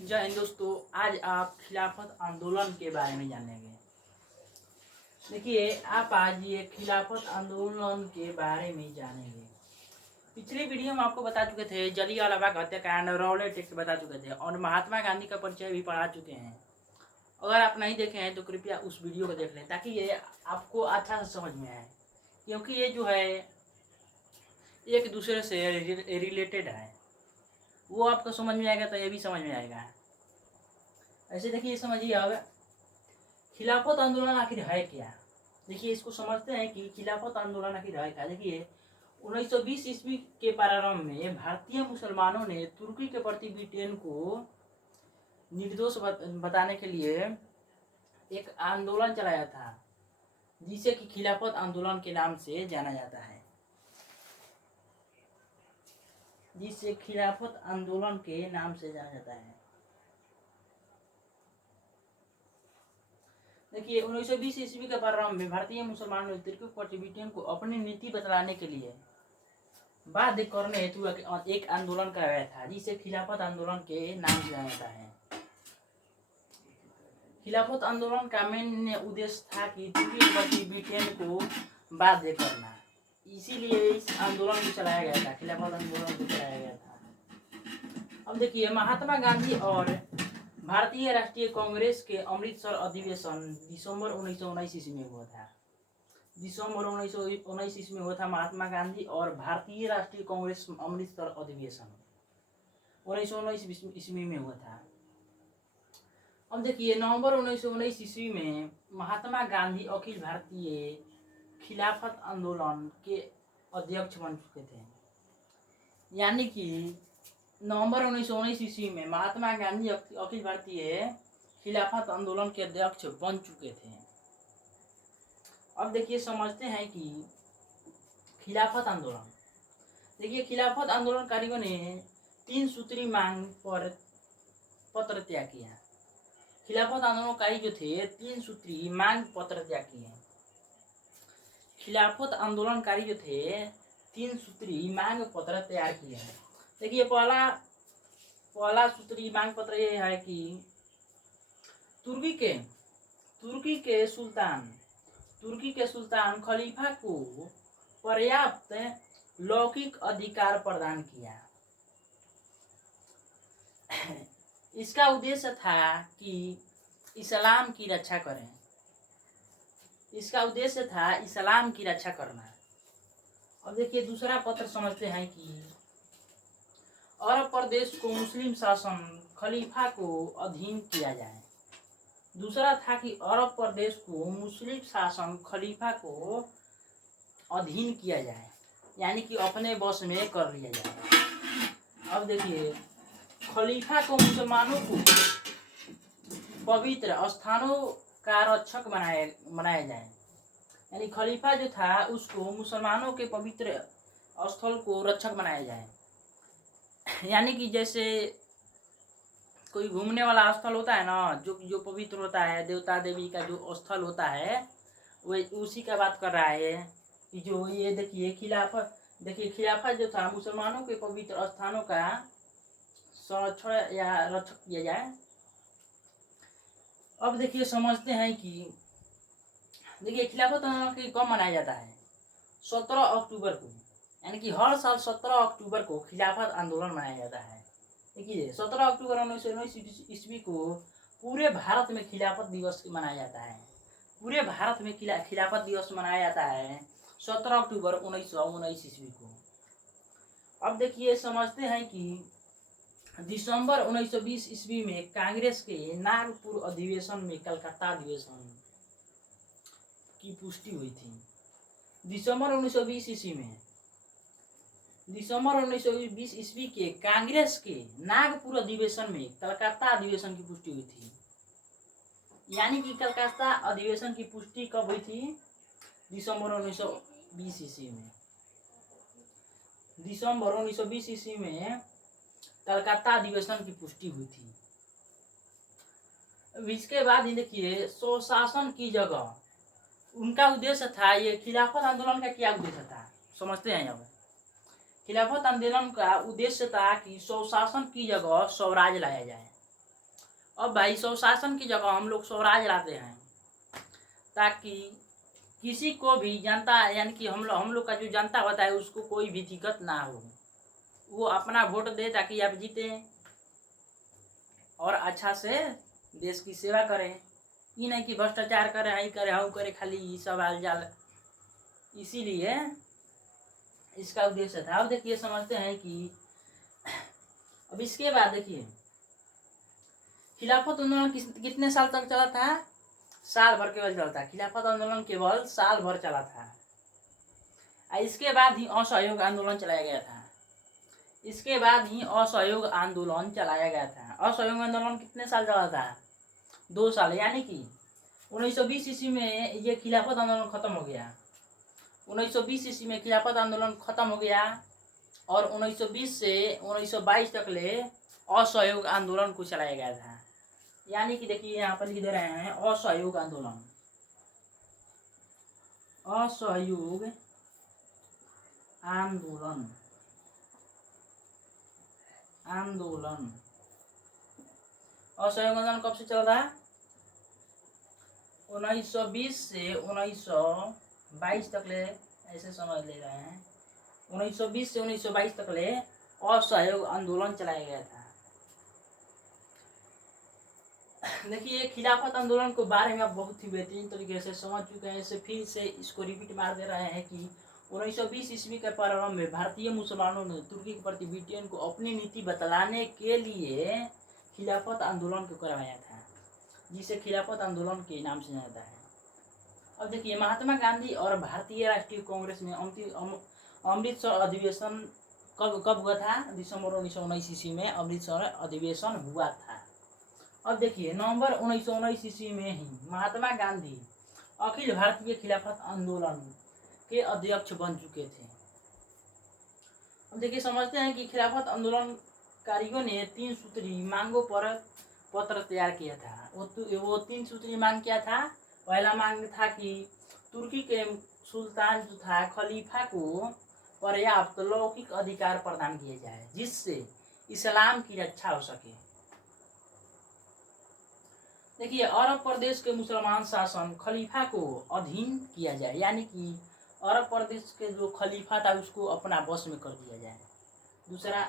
जय हिंद दोस्तों। आज आप खिलाफत आंदोलन के बारे में जानेंगे। देखिए, आप आज ये खिलाफत आंदोलन के बारे में जानेंगे। पिछले वीडियो में आपको बता चुके थे जलियांवाला बाग हत्याकांड, रॉलेट एक्ट बता चुके थे और महात्मा गांधी का परिचय भी पढ़ा चुके हैं। अगर आप नहीं देखे हैं तो कृपया उस वीडियो को देख लें ताकि ये आपको अच्छा से समझ में आए, क्योंकि ये जो है एक दूसरे से रिलेटेड है। वो आपको समझ में आएगा तो ये भी समझ में आएगा। ऐसे देखिए, समझिए अब खिलाफत आंदोलन आखिर है क्या। देखिए, इसको समझते हैं कि खिलाफत आंदोलन आखिर है क्या। देखिए, 1920 ईस्वी के प्रारंभ में भारतीय मुसलमानों ने तुर्की के प्रति ब्रिटेन को निर्दोष बताने के लिए एक आंदोलन चलाया था, जिसे कि खिलाफत आंदोलन के नाम से जाना जाता है। जिसे खिलाफत आंदोलन के नाम से जाना जाता है। देखिए, 1920 ईस्वी के प्रारंभ में भारतीय मुसलमानों ने तुर्की के प्रति ब्रिटेन को अपनी नीति बतलाने के लिए बाध्य करने हेतु एक आंदोलन कराया था, जिसे खिलाफत आंदोलन के नाम से जाना जाता है। खिलाफत आंदोलन का मेन उद्देश्य था कि तुर्की के प्रति ब्रिटेन को बाध्य करना, इसीलिए इस आंदोलन को चलाया गया था। खिलाफत आंदोलन को चलाया गया था। अब देखिए, महात्मा गांधी और भारतीय राष्ट्रीय कांग्रेस के अमृतसर अधिवेशन दिसंबर 1919 ईस्वी में हुआ था। दिसंबर 1919 ईस्वी में हुआ था महात्मा गांधी और भारतीय राष्ट्रीय कांग्रेस अमृतसर अधिवेशन 1919 ईस्वी में हुआ था। अब देखिए, नवंबर 1919 ईस्वी में महात्मा गांधी अखिल भारतीय खिलाफत आंदोलन के अध्यक्ष बन चुके थे। यानी कि नवंबर 1919 ईस्वी में महात्मा गांधी अखिल भारतीय खिलाफत आंदोलन के अध्यक्ष बन चुके थे। अब देखिए, समझते हैं कि खिलाफत आंदोलन। देखिए, खिलाफत आंदोलनकारियों ने 3 सूत्री मांग पर पत्र त्याग किया। खिलाफत आंदोलनकारी जो थे 3 सूत्री मांग पत्र त्याग किए। खिलाफत आंदोलनकारी जो थे 3 सूत्री मांग पत्र तैयार किए हैं। देखिए, पहला सूत्री मांग पत्र ये है कि तुर्की के सुल्तान खलीफा को पर्याप्त लौकिक अधिकार प्रदान किया। इसका उद्देश्य था कि इस्लाम की रक्षा करें। इसका उद्देश्य था इस्लाम की रक्षा करना। अब देखिए, दूसरा पत्र समझते हैं कि अरब प्रदेश को मुस्लिम शासन खलीफा को अधीन किया जाए। दूसरा था कि अरब प्रदेश को मुस्लिम शासन खलीफा को अधीन किया जाए, यानी कि अपने बस में कर लिया जाए। अब देखिए, खलीफा को मुसलमानों को पवित्र स्थानों का रक्षक बनाया जाए। यानी खलीफा जो था उसको मुसलमानों के पवित्र स्थल को रक्षक बनाया जाए। यानी कि जैसे कोई घूमने वाला स्थल होता है ना, जो पवित्र होता है, देवता देवी का जो स्थल होता है, वो उसी का बात कर रहा है कि जो ये देखिए खिलाफत जो था मुसलमानों के पवित्र स्थानों का संरक्षण या रक्षक किया जाए। अब देखिए, समझते हैं कि देखिए, खिलाफत आंदोलन कब मनाया जाता है? 17 अक्टूबर को। यानी कि हर साल 17 अक्टूबर को खिलाफत आंदोलन मनाया जाता है। देखिए, 17 अक्टूबर 1919 ईस्वी को पूरे भारत में खिलाफत दिवस मनाया जाता है। पूरे भारत में खिलाफत दिवस मनाया जाता है 17 अक्टूबर 1919 ईस्वी को। अब देखिए, समझते हैं कि दिसंबर 1920 ईस्वी में कांग्रेस के नागपुर अधिवेशन में कलकत्ता अधिवेशन की पुष्टि हुई थी। दिसंबर 1920 ईस्वी के कांग्रेस के नागपुर अधिवेशन में कलकत्ता अधिवेशन की पुष्टि हुई थी। यानी कि कलकत्ता अधिवेशन की पुष्टि कब हुई थी? दिसंबर 1920 ईस्वी में। दिसंबर 1920 ईस्वी में कलकत्ता अधिवेशन की पुष्टि हुई थी। इसके बाद देखिए, स्वशासन की जगह उनका उद्देश्य था। ये खिलाफत आंदोलन का क्या उद्देश्य था समझते हैं। अब खिलाफत आंदोलन का उद्देश्य था कि स्वशासन की जगह स्वराज लाया जाए। अब भाई स्वशासन की जगह हम लोग स्वराज लाते हैं, ताकि किसी को भी जनता यानी कि हम लोग का जो जनता होता है उसको कोई भी दिक्कत ना हो, वो अपना वोट दे ताकि आप जीते और अच्छा से देश की सेवा करें। ये नहीं कि भ्रष्टाचार करे, हाई करे, हाउ करे, खाली ये सब आल जाल। इसीलिए इसका उद्देश्य था। अब देखिए समझते हैं कि अब इसके बाद देखिए खिलाफत आंदोलन कितने साल तक चला था? साल भर केवल चला था। खिलाफत आंदोलन केवल साल भर चला था। इसके बाद ही असहयोग आंदोलन चलाया गया था। इसके बाद ही असहयोग आंदोलन चलाया गया था। असहयोग आंदोलन कितने साल चला था? 2 साल। यानी कि 1920 ईस्वी में ये खिलाफत आंदोलन खत्म हो गया। 1920 ईस्वी में खिलाफत आंदोलन खत्म हो गया और 1920 से 1922 तक ले असहयोग आंदोलन को चलाया गया था। यानी कि देखिए यहाँ पर लिख दे रहे हैं असहयोग आंदोलन। असहयोग आंदोलन असहयोग आंदोलन कब से चल रहा है? 1920 से 1922 तक ले, ऐसे समझ ले रहे हैं। 1920 से 1922 तक ले असहयोग आंदोलन चलाया गया था। देखिए खिलाफत आंदोलन के बारे में आप बहुत ही बेहतरीन तरीके से समझ चुके हैं। इसे फिर से इसको रिपीट मार दे रहे हैं कि 1920 ईस्वी के प्रारंभ में भारतीय मुसलमानों ने तुर्की के प्रति ब्रिटेन को अपनी नीति बतलाने के लिए खिलाफत आंदोलन को करवाया था, जिसे खिलाफत आंदोलन के नाम से जाना जाता है। अब देखिए महात्मा गांधी और भारतीय राष्ट्रीय कांग्रेस में अमृतसर अधिवेशन कब हुआ था? दिसंबर 1919 ईस्वी में अमृतसर अधिवेशन हुआ था। अब देखिए नवंबर 1919 ईस्वी में ही महात्मा गांधी अखिल भारतीय खिलाफत आंदोलन के अध्यक्ष बन चुके थे। अब देखिए समझते हैं कि खिलाफत आंदोलनकारियों ने 3 सूत्री मांगों पर पत्र तैयार किया था। वो 3 सूत्री मांग क्या था? पहला मांग था कि तुर्की के सुल्तान जो था खलीफा को पर्याप्त लौकिक अधिकार प्रदान किए जाए, जिससे इस्लाम की रक्षा हो सके। देखिए अरब प्रदेश के मुसलमान शासन खलीफा को अधीन किया जाए, यानी कि अरब प्रदेश के जो खलीफा था उसको अपना बस में कर दिया जाए। दूसरा